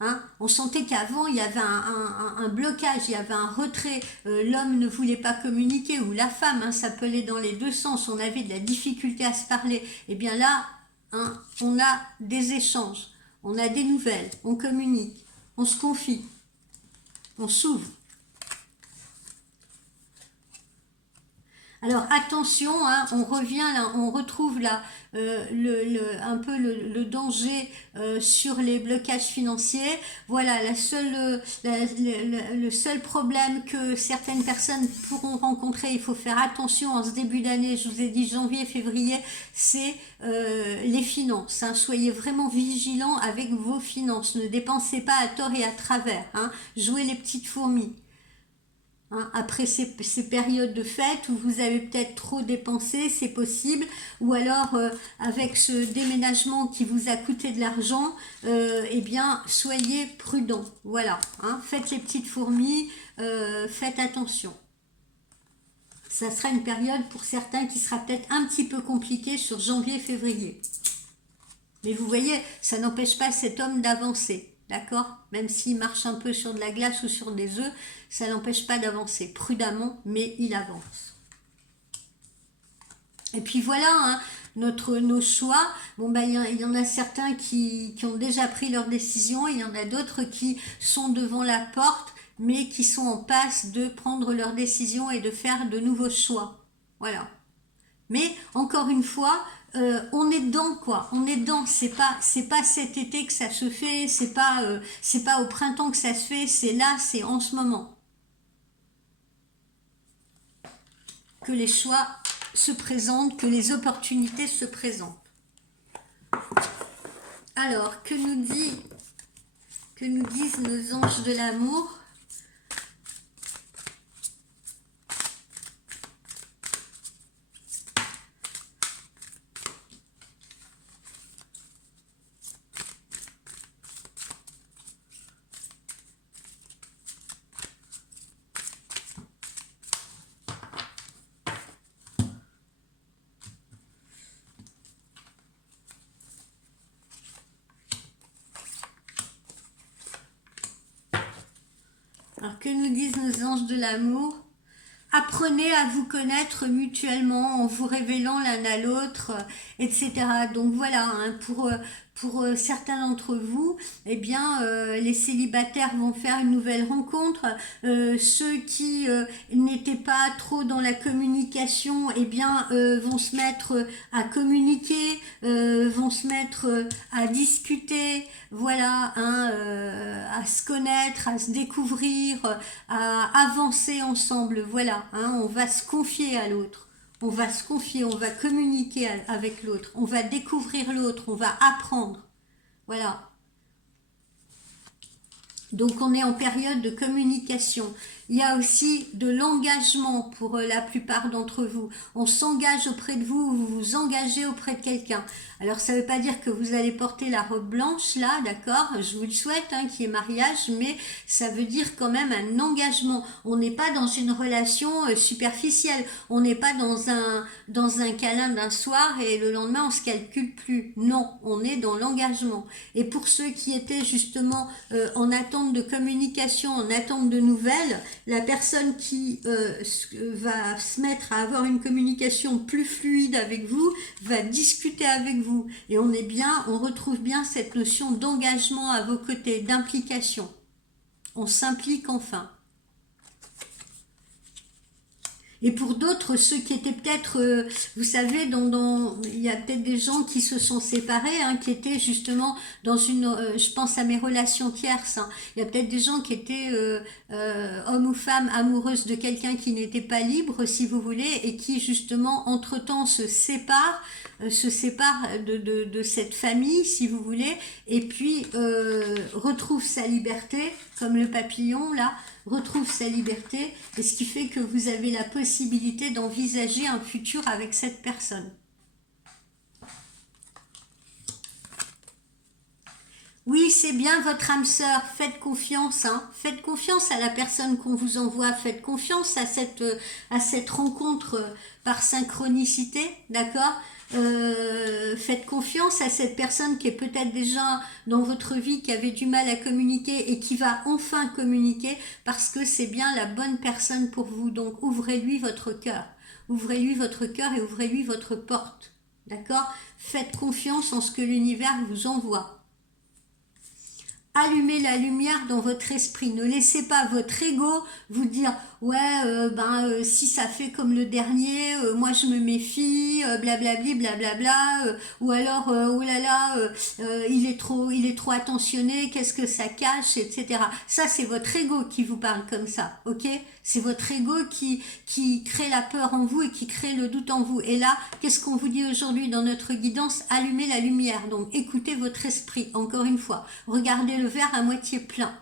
Hein. On sentait qu'avant, il y avait un blocage, il y avait un retrait. L'homme ne voulait pas communiquer, ou la femme, hein, ça peut aller dans les deux sens. On avait de la difficulté à se parler. Et bien là, hein, on a des échanges, on a des nouvelles, on communique, on se confie, on s'ouvre. Alors attention, hein, on revient là, on retrouve là un peu le danger sur les blocages financiers. Voilà, le seul problème que certaines personnes pourront rencontrer, il faut faire attention en ce début d'année, je vous ai dit janvier, février, c'est les finances. Hein. Soyez vraiment vigilants avec vos finances, ne dépensez pas à tort et à travers. Hein. Jouez les petites fourmis. Hein, après ces périodes de fête où vous avez peut-être trop dépensé, c'est possible, ou alors avec ce déménagement qui vous a coûté de l'argent, eh bien soyez prudents, voilà, hein, faites les petites fourmis, faites attention. Ça sera une période pour certains qui sera peut-être un petit peu compliquée sur janvier-février. Mais vous voyez, ça n'empêche pas cet homme d'avancer. D'accord? Même s'il marche un peu sur de la glace ou sur des œufs, ça n'empêche pas d'avancer prudemment, mais il avance. Et puis voilà, hein, nos choix. Bon, ben, il y en a certains qui ont déjà pris leur décision, il y en a d'autres qui sont devant la porte, mais qui sont en passe de prendre leur décision et de faire de nouveaux choix. Voilà. Mais encore une fois, on est dedans quoi, on est dedans, c'est pas cet été que ça se fait, c'est pas au printemps que ça se fait, c'est là, c'est en ce moment que les choix se présentent, que les opportunités se présentent. Alors, que nous disent nos anges de l'amour? Alors, que nous disent nos anges de l'amour? Apprenez à vous connaître mutuellement en vous révélant l'un à l'autre, etc. Donc voilà, hein, pour certains d'entre vous, eh bien, les célibataires vont faire une nouvelle rencontre. Ceux qui n'étaient pas trop dans la communication, eh bien, vont se mettre à communiquer, vont se mettre à discuter, voilà, hein, à se connaître, à se découvrir, à avancer ensemble, voilà, hein, on va se confier à l'autre, on va se confier, on va communiquer avec l'autre, on va découvrir l'autre, on va apprendre, voilà. Donc on est en période de communication. Il y a aussi de l'engagement pour la plupart d'entre vous. On s'engage auprès de vous, vous vous engagez auprès de quelqu'un. Alors ça ne veut pas dire que vous allez porter la robe blanche là, d'accord? Je vous le souhaite, hein, qu'il y ait mariage, mais ça veut dire quand même un engagement. On n'est pas dans une relation superficielle. On n'est pas dans un câlin d'un soir et le lendemain on se calcule plus. Non, on est dans l'engagement. Et pour ceux qui étaient justement en attente de communication, en attente de nouvelles, la personne qui va se mettre à avoir une communication plus fluide avec vous va discuter avec vous. Et on retrouve bien cette notion d'engagement à vos côtés, d'implication. On s'implique enfin. Et pour d'autres, ceux qui étaient peut-être, vous savez, il y a peut-être des gens qui se sont séparés, hein, qui étaient justement dans une, je pense à mes relations tierces, hein. Il y a peut-être des gens qui étaient hommes ou femmes amoureuses de quelqu'un qui n'était pas libre, si vous voulez, et qui justement entre-temps se sépare de cette famille, si vous voulez, et puis retrouve sa liberté, comme le papillon là, retrouve sa liberté, et ce qui fait que vous avez la possibilité d'envisager un futur avec cette personne. Oui, c'est bien votre âme sœur, faites confiance, hein. Faites confiance à la personne qu'on vous envoie, faites confiance à cette rencontre par synchronicité, d'accord. Faites confiance à cette personne qui est peut-être déjà dans votre vie, qui avait du mal à communiquer et qui va enfin communiquer parce que c'est bien la bonne personne pour vous. Donc ouvrez-lui votre cœur, ouvrez-lui votre cœur et ouvrez-lui votre porte, d'accord. Faites confiance en ce que l'univers vous envoie. Allumez la lumière dans votre esprit. Ne laissez pas votre ego vous dire ouais si ça fait comme le dernier, moi je me méfie, blablabli blablabla, ou alors oh là là il est trop attentionné, qu'est-ce que ça cache, etc. Ça c'est votre ego qui vous parle comme ça, ok? C'est votre ego qui crée la peur en vous et qui crée le doute en vous. Et là, qu'est-ce qu'on vous dit aujourd'hui dans notre guidance? Allumez la lumière. Donc écoutez votre esprit, encore une fois. Regardez le verre à moitié plein.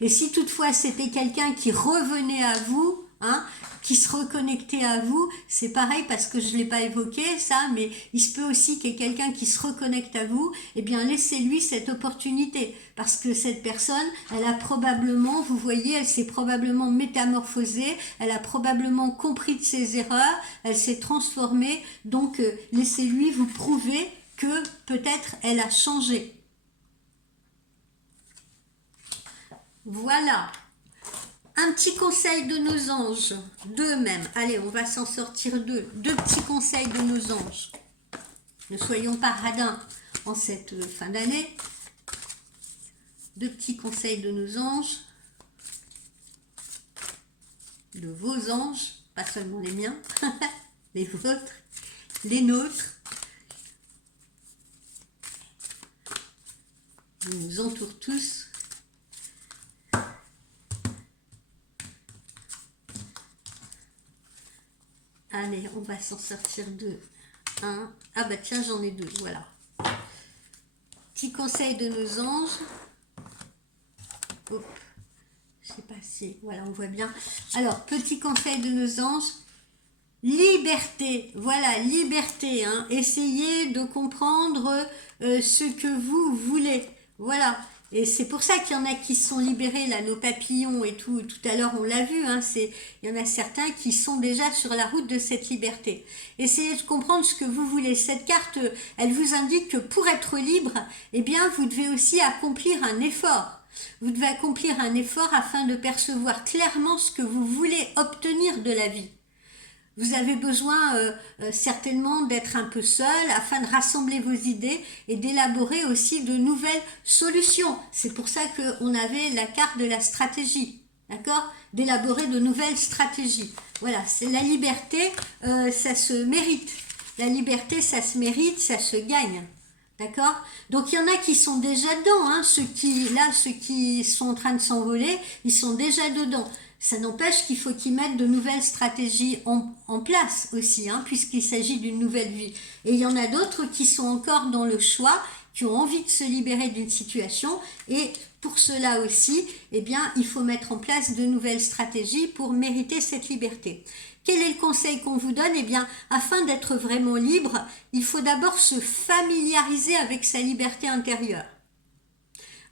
Et si toutefois c'était quelqu'un qui revenait à vous, hein, qui se reconnectait à vous, c'est pareil parce que je ne l'ai pas évoqué ça, mais il se peut aussi qu'il y ait quelqu'un qui se reconnecte à vous, eh bien laissez-lui cette opportunité, parce que cette personne, elle a probablement, vous voyez, elle s'est probablement métamorphosée, elle a probablement compris de ses erreurs, elle s'est transformée, donc laissez-lui vous prouver que peut-être elle a changé. Voilà. Un petit conseil de nos anges, deux même. Allez, on va s'en sortir deux. Deux petits conseils de nos anges. Ne soyons pas radins en cette fin d'année. Deux petits conseils de nos anges. De vos anges, pas seulement les miens, les vôtres, les nôtres. Ils nous entourent tous. Allez, on va s'en sortir deux. Un. Ah bah tiens, j'en ai deux, voilà. Petit conseil de nos anges. Hop. Je sais pas si... Voilà, on voit bien. Alors, petit conseil de nos anges. Liberté. Voilà, liberté. Hein. Essayez de comprendre ce que vous voulez. Voilà. Et c'est pour ça qu'il y en a qui sont libérés, là, nos papillons et tout. Tout à l'heure, on l'a vu, hein, il y en a certains qui sont déjà sur la route de cette liberté. Essayez de comprendre ce que vous voulez. Cette carte, elle vous indique que pour être libre, eh bien, vous devez aussi accomplir un effort. Vous devez accomplir un effort afin de percevoir clairement ce que vous voulez obtenir de la vie. Vous avez besoin certainement d'être un peu seul afin de rassembler vos idées et d'élaborer aussi de nouvelles solutions. C'est pour ça qu'on avait la carte de la stratégie, d'accord? D'élaborer de nouvelles stratégies. Voilà, c'est la liberté, ça se mérite. La liberté, ça se mérite, ça se gagne. D'accord? Donc il y en a qui sont déjà dedans, hein, ceux qui sont en train de s'envoler, ils sont déjà dedans. Ça n'empêche qu'il faut qu'ils mettent de nouvelles stratégies en place aussi, hein, puisqu'il s'agit d'une nouvelle vie. Et il y en a d'autres qui sont encore dans le choix, qui ont envie de se libérer d'une situation, et pour cela aussi, eh bien, il faut mettre en place de nouvelles stratégies pour mériter cette liberté. Quel est le conseil qu'on vous donne? Eh bien, afin d'être vraiment libre, il faut d'abord se familiariser avec sa liberté intérieure.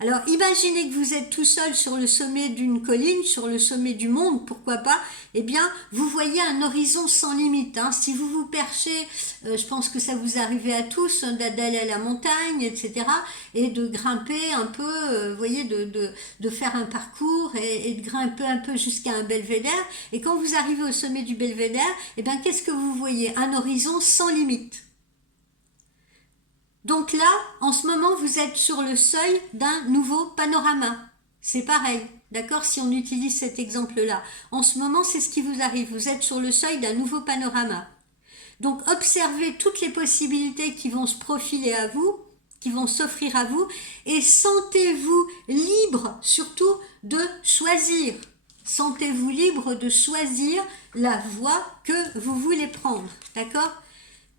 Alors, imaginez que vous êtes tout seul sur le sommet d'une colline, sur le sommet du monde, pourquoi pas? Eh bien, vous voyez un horizon sans limite. Hein. Si vous vous perchez, je pense que ça vous arrive à tous, hein, d'aller à la montagne, etc. Et de grimper un peu, vous voyez, de faire un parcours et de grimper un peu jusqu'à un belvédère. Et quand vous arrivez au sommet du belvédère, eh bien, qu'est-ce que vous voyez? Un horizon sans limite. Donc là, en ce moment, vous êtes sur le seuil d'un nouveau panorama. C'est pareil, d'accord, si on utilise cet exemple-là. En ce moment, c'est ce qui vous arrive. Vous êtes sur le seuil d'un nouveau panorama. Donc, observez toutes les possibilités qui vont se profiler à vous, qui vont s'offrir à vous, et sentez-vous libre, surtout, de choisir. Sentez-vous libre de choisir la voie que vous voulez prendre, d'accord?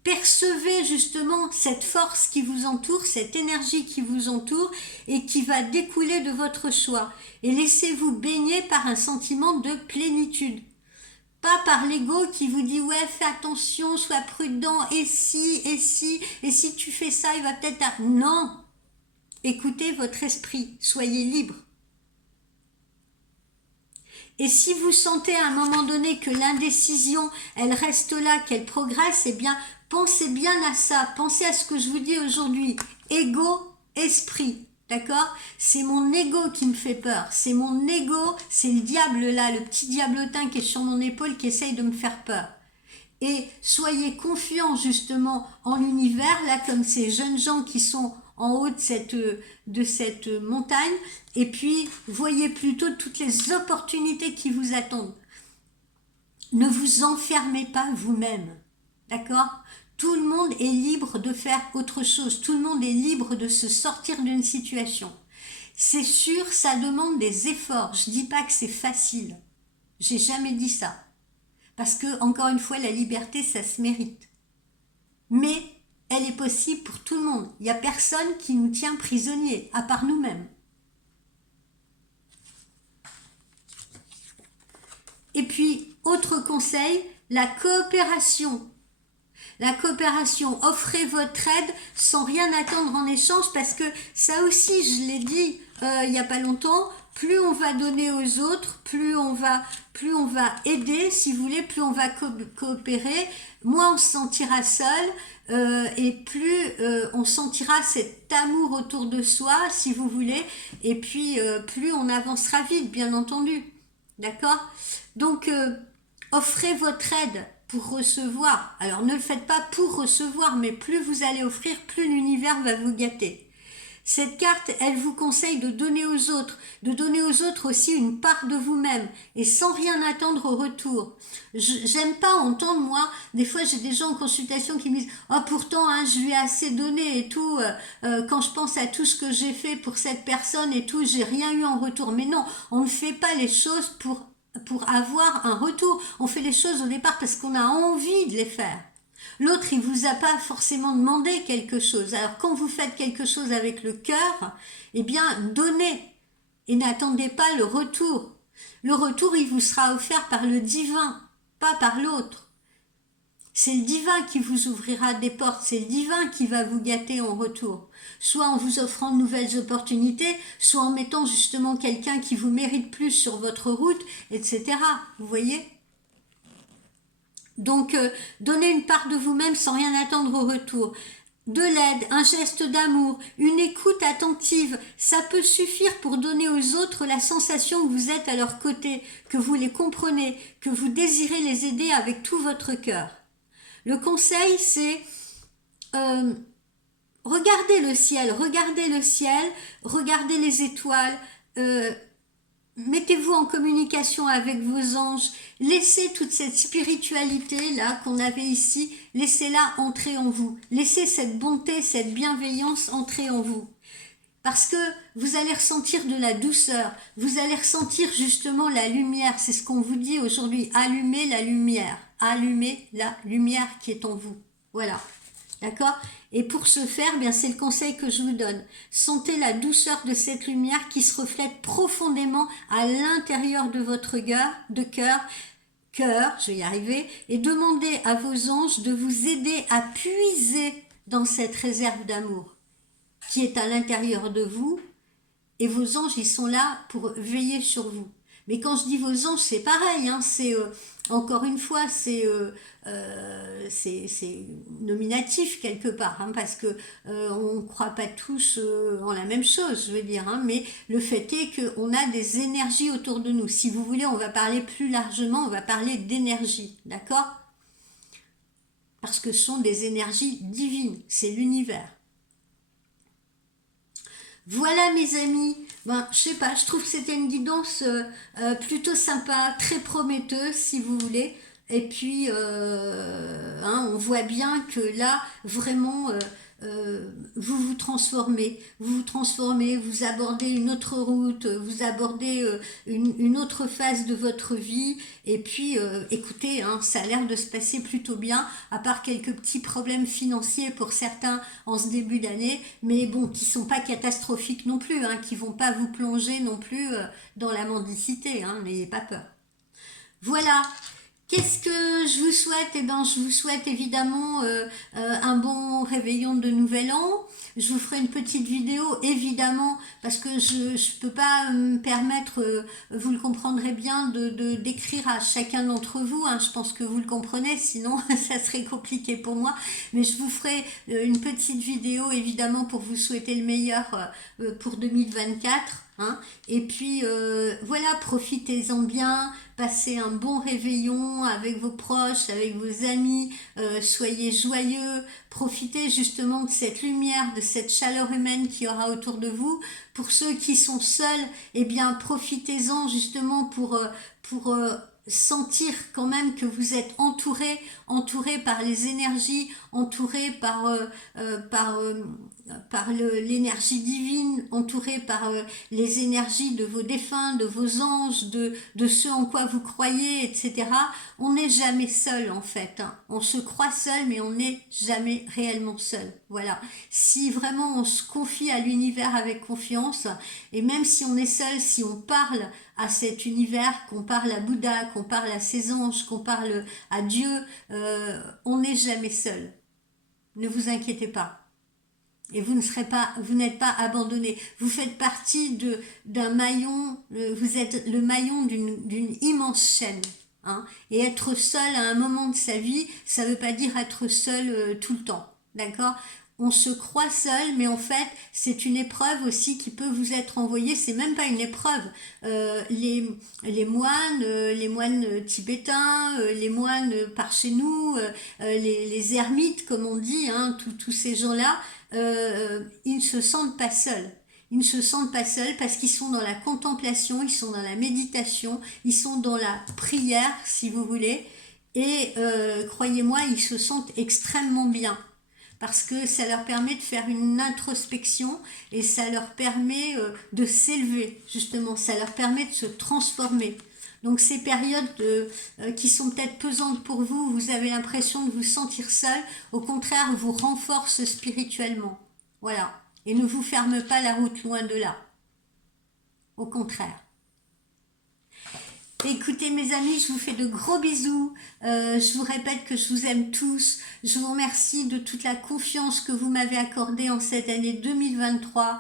Percevez justement cette force qui vous entoure, cette énergie qui vous entoure et qui va découler de votre choix. Et laissez-vous baigner par un sentiment de plénitude. Pas par l'ego qui vous dit ouais, fais attention, sois prudent, et si tu fais ça, il va peut-être... Non, écoutez votre esprit, soyez libre. Et si vous sentez à un moment donné que l'indécision, elle reste là, qu'elle progresse, eh bien, pensez bien à ça, pensez à ce que je vous dis aujourd'hui. Ego, esprit, d'accord? C'est mon ego qui me fait peur, c'est mon ego, c'est le diable là, le petit diablotin qui est sur mon épaule qui essaye de me faire peur. Et soyez confiants justement en l'univers, là comme ces jeunes gens qui sont en haut de cette montagne, et puis voyez plutôt toutes les opportunités qui vous attendent. Ne vous enfermez pas vous-même, d'accord? Tout le monde est libre de faire autre chose, tout le monde est libre de se sortir d'une situation. C'est sûr, ça demande des efforts, je dis pas que c'est facile, j'ai jamais dit ça. Parce que, encore une fois, la liberté, ça se mérite. Mais elle est possible pour tout le monde. Il n'y a personne qui nous tient prisonniers, à part nous-mêmes. Et puis, autre conseil, la coopération. La coopération, offrez votre aide sans rien attendre en échange, parce que ça aussi, je l'ai dit il n'y a pas longtemps, plus on va donner aux autres, plus on va aider, si vous voulez, plus on va coopérer, moins on se sentira seul, et plus on sentira cet amour autour de soi, si vous voulez, et puis plus on avancera vite, bien entendu. D'accord? Donc, offrez votre aide pour recevoir. Alors, ne le faites pas pour recevoir, mais plus vous allez offrir, plus l'univers va vous gâter. Cette carte, elle vous conseille de donner aux autres aussi une part de vous-même et sans rien attendre au retour. J'aime pas entendre, moi, des fois j'ai des gens en consultation qui me disent « Oh pourtant, hein, je lui ai assez donné et tout, quand je pense à tout ce que j'ai fait pour cette personne et tout, j'ai rien eu en retour. » Mais non, on ne fait pas les choses pour avoir un retour. On fait les choses au départ parce qu'on a envie de les faire. L'autre, il vous a pas forcément demandé quelque chose. Alors, quand vous faites quelque chose avec le cœur, eh bien, donnez et n'attendez pas le retour. Le retour, il vous sera offert par le divin, pas par l'autre. C'est le divin qui vous ouvrira des portes, c'est le divin qui va vous gâter en retour. Soit en vous offrant de nouvelles opportunités, soit en mettant justement quelqu'un qui vous mérite plus sur votre route, etc. Vous voyez ? Donc, donnez une part de vous-même sans rien attendre au retour. De l'aide, un geste d'amour, une écoute attentive, ça peut suffire pour donner aux autres la sensation que vous êtes à leur côté, que vous les comprenez, que vous désirez les aider avec tout votre cœur. Le conseil, c'est regardez le ciel, regardez les étoiles, mettez-vous en communication avec vos anges, laissez toute cette spiritualité-là qu'on avait ici, laissez-la entrer en vous. Laissez cette bonté, cette bienveillance entrer en vous. Parce que vous allez ressentir de la douceur, vous allez ressentir justement la lumière. C'est ce qu'on vous dit aujourd'hui, allumez la lumière qui est en vous. Voilà. D'accord? Et pour ce faire, bien c'est le conseil que je vous donne. Sentez la douceur de cette lumière qui se reflète profondément à l'intérieur de votre cœur, je vais y arriver, et demandez à vos anges de vous aider à puiser dans cette réserve d'amour qui est à l'intérieur de vous, et vos anges, ils sont là pour veiller sur vous. Mais quand je dis vos anges, c'est pareil, hein, c'est encore une fois, c'est nominatif quelque part, hein, parce que on ne croit pas tous en la même chose, je veux dire, hein, mais le fait est qu'on a des énergies autour de nous. Si vous voulez, on va parler plus largement, on va parler d'énergie, d'accord? Parce que ce sont des énergies divines, c'est l'univers. Voilà mes amis, Ben, je sais pas, je trouve que c'était une guidance plutôt sympa, très prometteuse si vous voulez. Et puis, hein, on voit bien que là, vraiment, vous vous transformez, vous abordez une autre route, vous abordez une autre phase de votre vie. Et puis, écoutez, hein, ça a l'air de se passer plutôt bien, à part quelques petits problèmes financiers pour certains en ce début d'année, mais bon, qui sont pas catastrophiques non plus, hein, qui vont pas vous plonger non plus dans la mendicité, hein, n'ayez pas peur. Voilà. Qu'est-ce que je vous souhaite? Eh bien, je vous souhaite évidemment un bon réveillon de Nouvel An. Je vous ferai une petite vidéo, évidemment, parce que je ne peux pas me permettre, vous le comprendrez bien, d'écrire à chacun d'entre vous. Hein. Je pense que vous le comprenez, sinon ça serait compliqué pour moi. Mais je vous ferai une petite vidéo, évidemment, pour vous souhaiter le meilleur pour 2024. Hein. Et puis voilà, profitez-en bien, passez un bon réveillon avec vos proches, avec vos amis, soyez joyeux, profitez justement de cette lumière, de cette chaleur humaine qu'il y aura autour de vous. Pour ceux qui sont seuls, eh bien profitez-en justement pour sentir quand même que vous êtes entouré par les énergies, entouré par l'énergie divine, entouré par les énergies de vos défunts, de vos anges, de ce en quoi vous croyez, etc. On n'est jamais seul en fait. Hein. On se croit seul, mais on n'est jamais réellement seul. Voilà. Si vraiment on se confie à l'univers avec confiance, et même si on est seul, si on parle à cet univers, qu'on parle à Bouddha, qu'on parle à ses anges, qu'on parle à Dieu, on n'est jamais seul. Ne vous inquiétez pas. Et vous n'êtes pas abandonné. Vous faites partie d'un maillon, vous êtes le maillon d'une immense chaîne. Hein. Et être seul à un moment de sa vie, ça ne veut pas dire être seul tout le temps. D'accord? On se croit seul, mais en fait, c'est une épreuve aussi qui peut vous être envoyée. C'est même pas une épreuve. Les moines tibétains, les moines par chez nous, les ermites, comme on dit, hein, tous ces gens-là, ils ne se sentent pas seuls. Ils ne se sentent pas seuls parce qu'ils sont dans la contemplation, ils sont dans la méditation, ils sont dans la prière, si vous voulez. Et croyez-moi, ils se sentent extrêmement bien parce que ça leur permet de faire une introspection et ça leur permet de s'élever, justement, ça leur permet de se transformer. Donc ces périodes qui sont peut-être pesantes pour vous, vous avez l'impression de vous sentir seul, au contraire, vous renforce spirituellement. Voilà. Et ne vous ferme pas la route loin de là. Au contraire. Écoutez mes amis, je vous fais de gros bisous. Je vous répète que je vous aime tous. Je vous remercie de toute la confiance que vous m'avez accordée en cette année 2023.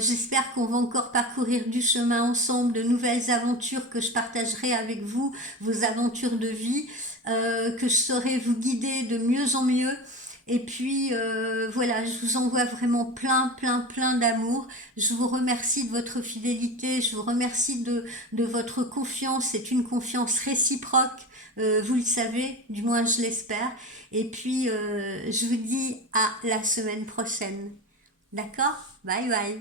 J'espère qu'on va encore parcourir du chemin ensemble, de nouvelles aventures que je partagerai avec vous, vos aventures de vie, que je saurai vous guider de mieux en mieux. Et puis voilà, je vous envoie vraiment plein d'amour. Je vous remercie de votre fidélité, je vous remercie de votre confiance. C'est une confiance réciproque, vous le savez, du moins je l'espère. Et puis je vous dis à la semaine prochaine. D'accord? Bye bye.